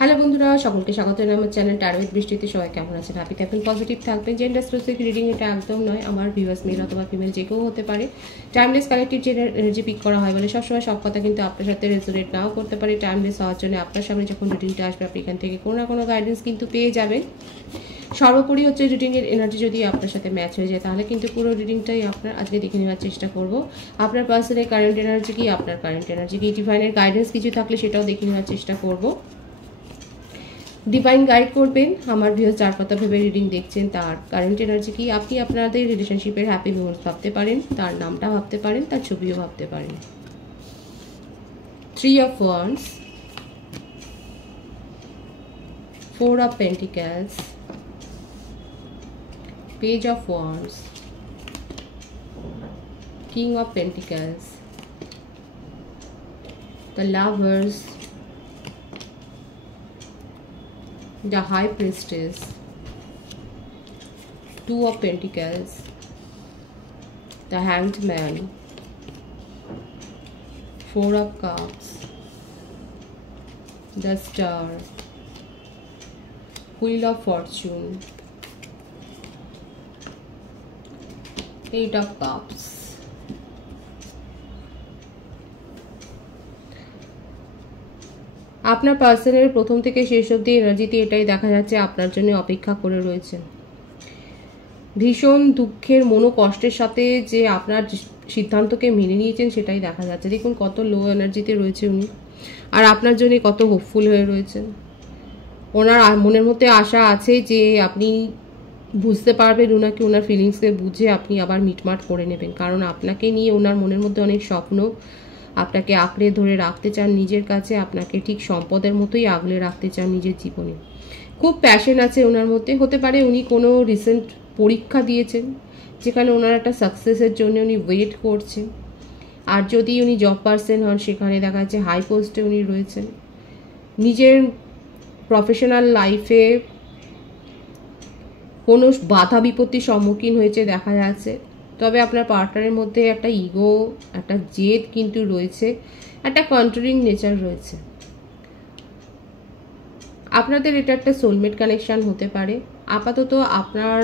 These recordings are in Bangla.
হ্যালো বন্ধুরা, সকলকে স্বাগত জানাই আমার চ্যানেল ট্যারো উইথ বৃষ্টিতে। সবাই কেমন আছেন? হ্যাপি থাকবেন, পজিটিভ থাকবেন। জেন্ডার স্পেসিফিক রিডিং এটা একদম নয়। আমার ভিউয়ার্স মেল অথবা ফিমেল যে কেউ হতে পারে। টাইমলেস কালেক্টিভ যে এনার্জি পিক করা হয় বলে সবসময় সব কথা কিন্তু আপনার সাথে রেজোনেট নাও করতে পারে। টাইমলেস হওয়ার জন্য আপনার সামনে যখন রিডিংটা আসবে আপনি এখান থেকে কোনো না কোনো গাইডেন্স কিন্তু পেয়ে যাবেন। সর্বোপরি হচ্ছে রিডিংয়ের এনার্জি যদি আপনার সাথে ম্যাচ হয়ে যায় তাহলে কিন্তু পুরো রিডিংটাই আপনার আজকে দেখে নেওয়ার চেষ্টা করব। আপনার পার্সনের কারেন্ট এনার্জি কি, আপনার কারেন্ট এনার্জি কি, ডিভাইনের গাইডেন্স কিছু থাকলে সেটাও দেখে নেওয়ার চেষ্টা করব। ডিভাইন গাইড করবেন আমার ভিউয়ার্স যার কথা ভেবে রিডিং দেখছেন তার কারেন্ট এনার্জি কি। আপনি আপনাদের রিলেশনশিপের হ্যাপি মোমেন্টস ভাবতে পারেন, তার নামটা ভাবতে পারেন, তার ছবিও ভাবতে পারেন। 3 of Wands, 4 of Pentacles, Page of Wands, King of Pentacles, the Lovers, the High Priestess, 2 of Pentacles, the Hanged Man, 4 of Cups, the Star, Wheel of Fortune, 8 of Cups. আপনার পার্সনের প্রথম থেকে শেষ অবধি এনার্জিতে এটাই দেখা যাচ্ছে আপনার জন্য অপেক্ষা করে রয়েছে। ভীষণ দুঃখের মনোকষ্টের সাথে যে আপনার সিদ্ধান্তকে মেনে নিয়েছেন সেটাই দেখা যাচ্ছে। দেখুন কত লো এনার্জিতে রয়েছে উনি, আর আপনার জন্য কত হোপফুল হয়ে রয়েছেন। ওনার মনের মধ্যে আশা আছে যে আপনি বুঝতে পারবেন ওনাকে, ওনার ফিলিংসকে বুঝে আপনি আবার মিটমাট করে নেবেন। কারণ আপনাকে নিয়ে ওনার মনের মধ্যে অনেক স্বপ্ন, আপনাকে আঁকড়ে ধরে রাখতে চান নিজের কাছে, আপনাকে ঠিক সম্পদের মতোই আগলে রাখতে চান নিজের জীবনে। খুব প্যাশন আছে ওনার মধ্যে। হতে পারে উনি কোনো রিসেন্ট পরীক্ষা দিয়েছেন যেখানে ওনার একটা সাকসেসের জন্য উনি ওয়েট করছেন। আর যদি উনি জব পার্সন হন সেখানে দেখা যাচ্ছে হাই পোস্টে উনি রয়েছেন। নিজের প্রফেশনাল লাইফে কোনো বাধা বিপত্তির সম্মুখীন হয়েছে দেখা যাচ্ছে। তবে আপনার পার্টনারের মধ্যে একটা ইগো, একটা জেদ কিন্তু রয়েছে, একটা কন্ট্রোলিং নেচার রয়েছে। আপনাদের এটা একটা সোলমেট কানেকশন হতে পারে। আপাতত আপনার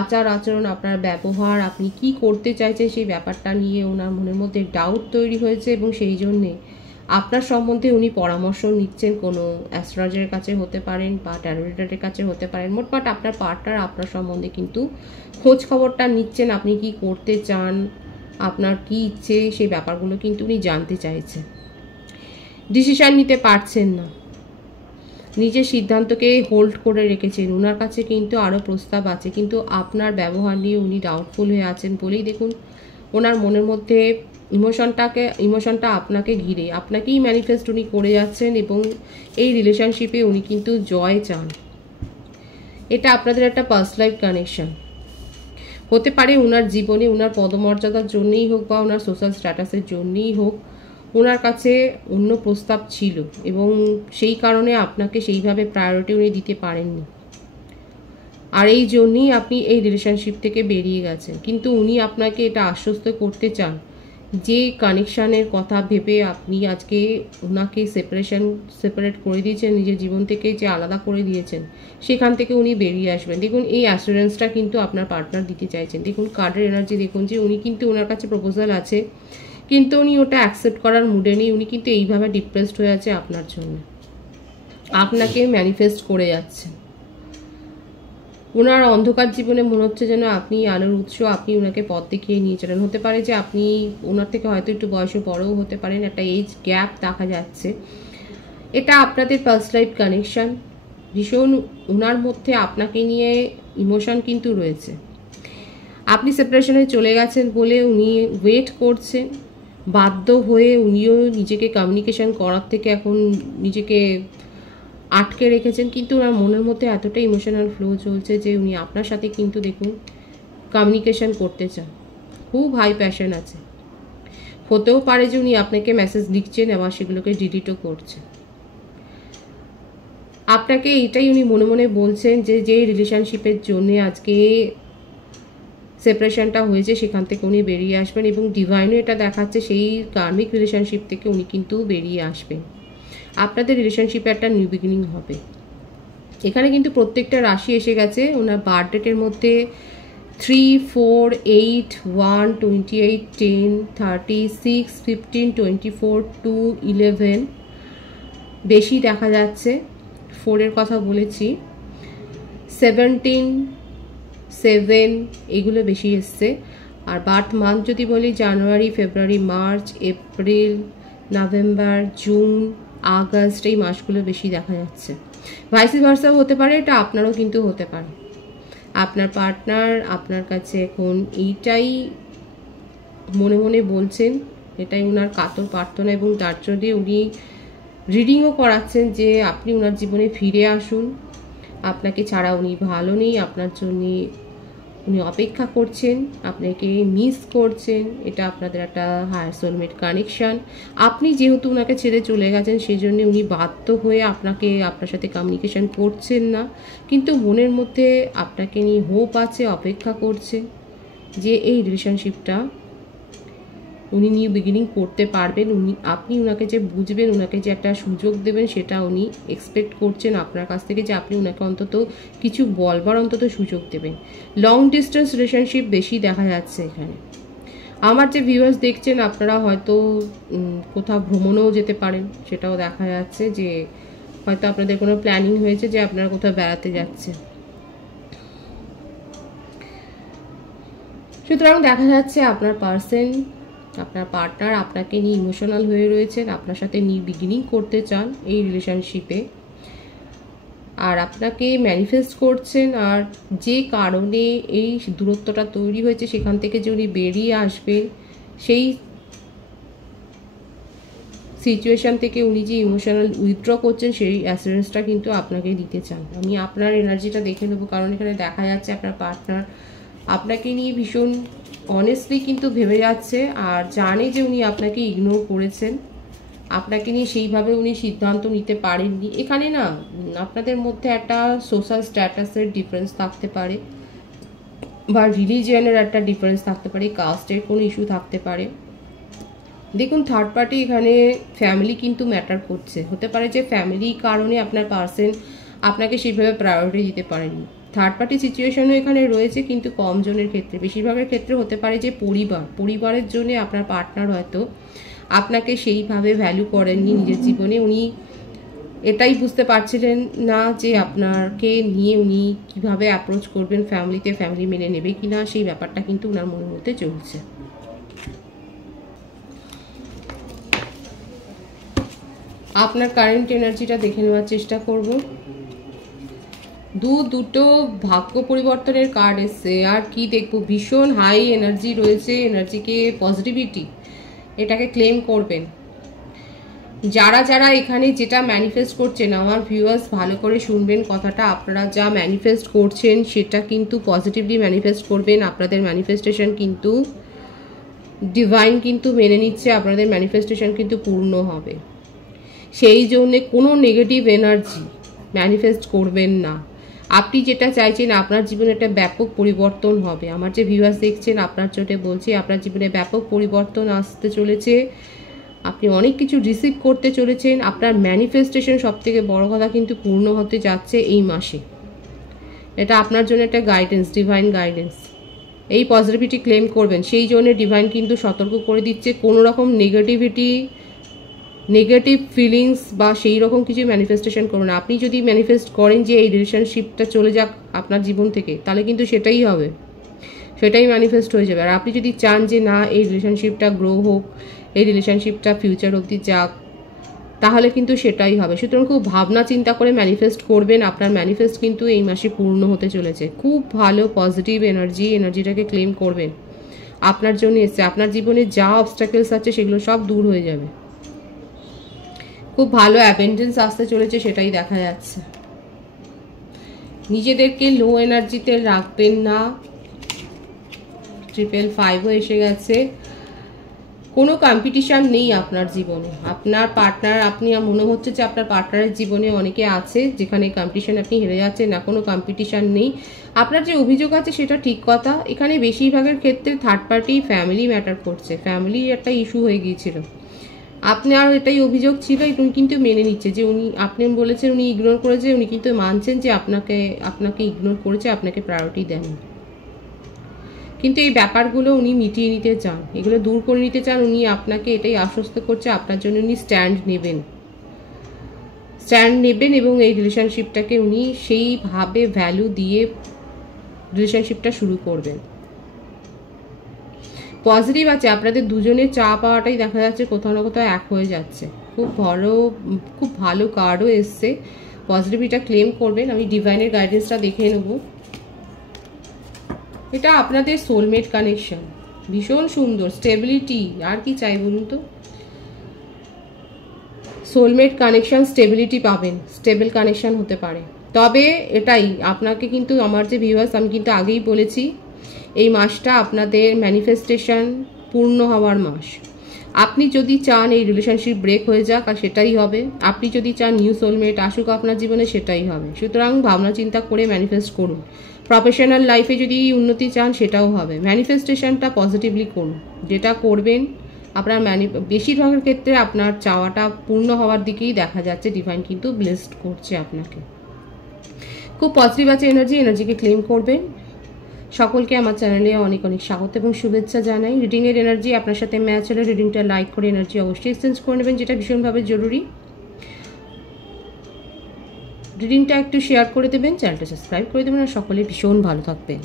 আচার আচরণ, আপনার ব্যবহার, আপনি কি করতে চাইছেন সেই ব্যাপারটা নিয়ে ওনার মনের মধ্যে ডাউট তৈরি হয়েছে এবং সেই জন্যে আপনার সম্বন্ধে উনি পরামর্শ নিচ্ছেন। কোনো অ্যাস্ট্রোলজারের কাছে হতে পারেন বা ট্যারো রিডারের কাছে হতে পারেন। মোটমাট আপনার পার্টনার আপনার সম্বন্ধে কিন্তু খোঁজ খবরটা নিচ্ছেন। আপনি কি করতে চান, আপনার কি ইচ্ছে, সেই ব্যাপারগুলো কিন্তু উনি জানতে চাইছেন। ডিসিশন নিতে পারছেন না, নিজের সিদ্ধান্তকে হোল্ড করে রেখেছেন। ওনার কাছে কিন্তু আরও প্রস্তাব আছে, কিন্তু আপনার ব্যবহার নিয়ে উনি ডাউটফুল হয়ে আছেন বলেই দেখুন ওনার মনের মধ্যে ইমোশনটা আপনাকে ঘিরে, আপনাকেই ম্যানিফেস্ট উনি করে যাচ্ছেন এবং এই রিলেশনশিপে উনি কিন্তু জয় চান। এটা আপনাদের একটা পাস্ট লাইফ কানেকশন হতে পারে। ওনার জীবনে ওনার পদমর্যাদার জন্যই হোক বা ওনার সোশ্যাল স্ট্যাটাসের জন্যই হোক ওনার কাছে অন্য প্রস্তাব ছিল এবং সেই কারণে আপনাকে সেইভাবে প্রায়োরিটি উনি দিতে পারেননি। আর এই জন্যই আপনি এই রিলেশনশিপ থেকে বেরিয়ে গেছেন। কিন্তু উনি আপনাকে এটা আশ্বস্ত করতে চান যে কানেকশানের কথা ভেবে আপনি আজকে ওনাকে সেপারেট করে দিয়েছেন, নিজের জীবন থেকে যে আলাদা করে দিয়েছেন সেখান থেকে উনি বেরিয়ে আসবেন। দেখুন এই অ্যাসুরেন্সটা কিন্তু আপনার পার্টনার দিতে চাইছেন। দেখুন কার্ডের এনার্জি দেখুন যে উনি কিন্তু ওনার কাছে প্রপোজাল আছে, কিন্তু উনি ওটা অ্যাকসেপ্ট করার মুডে নেই। উনি কিন্তু এইভাবে ডিপ্রেসড হয়ে আছে আপনার জন্য, আপনাকে ম্যানিফেস্ট করে যাচ্ছেন। ওনার অন্ধকার জীবনে মনে হচ্ছে যেন আপনি আলোর উৎস, আপনি ওনাকে পথ দেখিয়ে নিয়ে চলেন। হতে পারে যে আপনি ওনার থেকে হয়তো একটু বয়সে বড়ও হতে পারেন, একটা এজ গ্যাপ দেখা যাচ্ছে। এটা আপনাদের পাস্ট লাইফ কানেকশন। ভীষণ ওনার মধ্যে আপনাকে নিয়ে ইমোশন কিন্তু রয়েছে। আপনি সেপারেশনে চলে গেছেন বলে উনি ওয়েট করছেন, বাধ্য হয়ে উনিও নিজেকে কমিউনিকেশন করার থেকে এখন নিজেকে আটকে রেখেছেন। কিন্তু ওনার মনের মধ্যে এতটা ইমোশনাল ফ্লো চলছে যে উনি আপনার সাথে কিন্তু দেখুন কমিউনিকেশন করতে চান, খুব হাই প্যাশন আছে। হতেও পারে যে উনি আপনাকে মেসেজ লিখছেন আবার সেগুলোকে ডিলিটও করছেন। আপনাকে এইটাই উনি মনে মনে বলছেন যে যে রিলেশনশিপের জন্য আজকে সেপারেশনটা হয়েছে সেখান থেকে উনি বেরিয়ে আসবেন এবং ডিভাইনও এটা দেখাচ্ছে সেই কার্মিক রিলেশনশিপ থেকে উনি কিন্তু বেরিয়ে আসবেন। আপনাদের রিলেশনশিপে একটা নিউ বিগিনিং হবে। এখানে কিন্তু প্রত্যেকটা রাশি এসে গেছে। ওনার বার্থ ডেটের মধ্যে 3, 4, 8, 1, 28, 10, 36, 15, 24, 2, 11 বেশি দেখা যাচ্ছে। 4 এর কথা বলেছি, 17, 7 এগুলো বেশি এসছে। আর বার্থ মান্থ যদি বলি January, February, March, April, November, June, August এই মাসগুলো বেশি দেখা যাচ্ছে। ভাইস ভার্সাও হতে পারে, এটা আপনারও কিন্তু হতে পারে। আপনার পার্টনার আপনার কাছে এখন এইটাই মনে মনে বলছেন, এটাই ওনার কাতর প্রার্থনা, এবং তার জন্য উনি রিডিংও করাচ্ছেন যে আপনি ওনার জীবনে ফিরে আসুন, আপনাকে ছাড়া উনি ভালো নেই, আপনার জন্য উনি অপেক্ষা করছেন, আপনাকে মিস করছেন। এটা আপনাদের একটা হায়ার সোলমেট কানেকশান। আপনি যেহেতু ওনাকে ছেড়ে চলে গেছেন সেজন্য উনি বাধ্য হয়ে আপনার সাথে কমিউনিকেশন করছেন না, কিন্তু মনের মধ্যে আপনাকে নিয়ে হোপ আছে, অপেক্ষা করছে যে এই রিলেশনশিপটা উনি নিউ বিগিনিং করতে পারবেন। আপনি ওনাকে যে বুঝবেন, ওনাকে যে একটা সুযোগ দেবেন, সেটা উনি এক্সপেক্ট করছেন আপনার কাছ থেকে, যে আপনি ওনাকে অন্তত কিছু বলবার অন্তত সুযোগ দেবেন। লং ডিস্টেন্স রিলেশনশিপ বেশি দেখা যাচ্ছে এখানে। আমার যে ভিউয়ার্স দেখছেন, আপনারা হয়তো কোথাও ভ্রমণেও যেতে পারেন, সেটাও দেখা যাচ্ছে যে হয়তো আপনাদের কোনো প্ল্যানিং হয়েছে যে আপনারা কোথাও বেড়াতে যাচ্ছে। সুতরাং দেখা যাচ্ছে আপনার আপনার পার্টনার আপনাকে নিয়ে ইমোশনাল হয়ে রয়েছেন, আপনার সাথে নিউ বিগিনিং করতে চান এই রিলেশনশিপে, আর আপনাকে ম্যানিফেস্ট করছেন। আর যে কারণে এই দূরত্বটা তৈরি হয়েছে সেখান থেকে যে উনি বেরিয়ে আসবেন, সেই সিচুয়েশান থেকে উনি যে ইমোশনাল উইথড্র করছেন সেই অ্যাসুরেন্সটা কিন্তু আপনাকে দিতে চান। আমি আপনার এনার্জিটা দেখে নেবো, কারণ এখানে দেখা যাচ্ছে আপনার পার্টনার আপনাকে নিয়ে ভীষণ অনেস্টলি কিন্তু ভেবে যাচ্ছে, আর জানে যে উনি আপনাকে ইগনোর করেছেন, আপনাকে নিয়ে সেইভাবে উনি সিদ্ধান্ত নিতে পারেননি। এখানে না আপনাদের মধ্যে একটা সোশ্যাল স্ট্যাটাসের ডিফারেন্স থাকতে পারে, বা রিলিজিয়নের একটা ডিফারেন্স থাকতে পারে, কাস্টের কোনো ইস্যু থাকতে পারে। দেখুন, থার্ড পার্টি এখানে ফ্যামিলি কিন্তু ম্যাটার করছে। হতে পারে যে ফ্যামিলি কারণে আপনার পার্সন আপনাকে সেইভাবে প্রায়োরিটি দিতে পারেনি। থার্ড পার্টি সিচুয়েশনও এখানে রয়েছে, কিন্তু কম জনের ক্ষেত্রে, বেশিরভাগের ক্ষেত্রে হতে পারে যে পরিবারের জন্য আপনার পার্টনার হয়তো আপনাকে সেইভাবে ভ্যালু করেননি নিজের জীবনে। উনি এটাই বুঝতে পারছিলেন না যে আপনাকে নিয়ে উনি কিভাবে অ্যাপ্রোচ করবেন ফ্যামিলিতে, ফ্যামিলি মেনে নেবে কিনা, সেই ব্যাপারটা কিন্তু ওনার মনের মধ্যে চলছে। আপনার কারেন্ট এনার্জিটা দেখে নেওয়ার চেষ্টা করব। দুটো ভাগ্য পরিবর্তনের কার্ড এসছে, আর কি দেখবো, ভীষণ হাই এনার্জি রয়েছে, এনার্জিকে পজিটিভিটি এটাকে ক্লেম করবেন। যারা এখানে যেটা ম্যানিফেস্ট করছেন, আমার ভিউয়ার্স ভালো করে শুনবেন কথাটা, আপনারা যা ম্যানিফেস্ট করছেন সেটা কিন্তু পজিটিভলি ম্যানিফেস্ট করবেন। আপনাদের ম্যানিফেস্টেশন কিন্তু ডিভাইন কিন্তু মেনে নিচ্ছে, আপনাদের ম্যানিফেস্টেশন কিন্তু পূর্ণ হবে। সেই জন্যে কোনো নেগেটিভ এনার্জি ম্যানিফেস্ট করবেন না। আপনি যেটা চাইছেন, আপনার জীবনে একটা ব্যাপক পরিবর্তন হবে। আমার যে ভিউয়ার্স দেখছেন, আপনার চোটে বলছি, আপনার জীবনে ব্যাপক পরিবর্তন আসতে চলেছে, আপনি অনেক কিছু রিসিভ করতে চলেছেন। আপনার ম্যানিফেস্টেশন সবথেকে বড় কথা কিন্তু পূর্ণ হতে যাচ্ছে এই মাসে। এটা আপনার জন্য একটা গাইডেন্স, ডিভাইন গাইডেন্স। এই পজিটিভিটি ক্লেম করবেন, সেই জন্য ডিভাইন কিন্তু সতর্ক করে দিচ্ছে, কোনো রকম নেগেটিভ ফিলিংস বা সেই রকম কিছু ম্যানিফেস্টেশন করুন। আপনি যদি ম্যানিফেস্ট করেন যে এই রিলেশনশিপটা চলে যাক আপনার জীবন থেকে, তাহলে কিন্তু সেটাই হবে, সেটাই ম্যানিফেস্ট হয়ে যাবে। আর আপনি যদি চান যে না, এই রিলেশনশিপটা গ্রো হোক, এই রিলেশনশিপটা ফিউচার অবধি যাক, তাহলে কিন্তু সেটাই হবে। সুতরাং খুব ভাবনা চিন্তা করে ম্যানিফেস্ট করবেন। আপনার ম্যানিফেস্ট কিন্তু এই মাসে পূর্ণ হতে চলেছে। খুব ভালো পজিটিভ এনার্জিটাকে ক্লেম করবেন। আপনার জন্য এসছে, আপনার জীবনে যা অবস্ট্যাকলস আছে সেগুলো সব দূর হয়ে যাবে। খুব ভালো অ্যাবেন্ডেন্স আসতে চলেছে, সেটাই দেখা যাচ্ছে। নিজেদেরকে লো এনার্জিতে রাখবেন না। 555 এসে গেছে। কোনো কম্পিটিশান নেই আপনার জীবনে। আপনার পার্টনার, আপনি মনে হচ্ছে যে আপনার পার্টনারের জীবনে অনেকে আছে যেখানে কম্পিটিশান আপনি হেরে যাচ্ছেন, না কোনো কম্পিটিশান নেই। আপনার যে অভিযোগ আছে সেটা ঠিক কথা। এখানে বেশিরভাগের ক্ষেত্রে থার্ড পার্টি ফ্যামিলি ম্যাটার করছে, ফ্যামিলি একটা ইস্যু হয়ে গিয়েছিল। আপনার এটাই অভিযোগ ছিল, উনি কিন্তু মেনে নিচ্ছে যে উনি, আপনি বলেছেন উনি ইগনোর করেছে, উনি কিন্তু মানছেন যে আপনাকে ইগনোর করেছে, আপনাকে প্রায়োরিটি দেন। কিন্তু এই ব্যাপারগুলো উনি মিটিয়ে নিতে চান, এগুলো দূর করে নিতে চান। উনি আপনাকে এটাই আশ্বস্ত করছে আপনার জন্য উনি স্ট্যান্ড নেবেন এবং এই রিলেশনশিপটাকে উনি সেইভাবে ভ্যালু দিয়ে রিলেশনশিপটা শুরু করবেন। পজিটিভ আছে, আপনাদের দুজনের চা পাওয়াটাই দেখা যাচ্ছে কোথাও না কোথাও এক হয়ে যাচ্ছে। খুব ভালো কার্ডও এসছে, পজিটিভিটা ক্লেম করবেন। আমি ডিভাইনের গাইডেন্সটা দেখে নেব। এটা আপনাদের সোলমেট কানেকশন, ভীষণ সুন্দর, স্টেবিলিটি, আর কি চাই বলুন তো। সোলমেট কানেকশন, স্টেবিলিটি পাবেন, স্টেবল কানেকশন হতে পারে। তবে এটাই আপনাকে কিন্তু, আমার যে ভিউয়ার্স, আমি কিন্তু আগেই বলেছি এই মাসটা আপনাদের ম্যানিফেস্টেশন পূর্ণ হওয়ার মাস। আপনি যদি চান এই রিলেশনশিপ ব্রেক হয়ে যাক, আর সেটাই হবে। আপনি যদি চান নিউ সোলমেট আসুক আপনার জীবনে, সেটাই হবে। সুতরাং ভাবনা চিন্তা করে ম্যানিফেস্ট করুন। প্রফেশনাল লাইফে যদি উন্নতি চান, সেটাও হবে। ম্যানিফেস্টেশনটা পজিটিভলি করুন, যেটা করবেন আপনার বেশিরভাগের ক্ষেত্রে আপনার চাওয়াটা পূর্ণ হওয়ার দিকেই দেখা যাচ্ছে। ডিভাইন কিন্তু ব্লেসড করছে আপনাকে। খুব পজিটিভ আছে এনার্জিকে ক্লেম করবেন। সকলকে আমার চ্যানেলে অনেক অনেক স্বাগত এবং শুভেচ্ছা জানাই। রিডিংয়ের এনার্জি আপনার সাথে ম্যাচ হলে রিডিংটা লাইক করে এনার্জি অবশ্যই এক্সচেঞ্জ করে নেবেন, যেটা ভীষণভাবে জরুরি। রিডিংটা একটু শেয়ার করে দেবেন, চ্যানেলটা সাবস্ক্রাইব করে দেবেন, আর সকলে ভীষণ ভালো থাকবেন।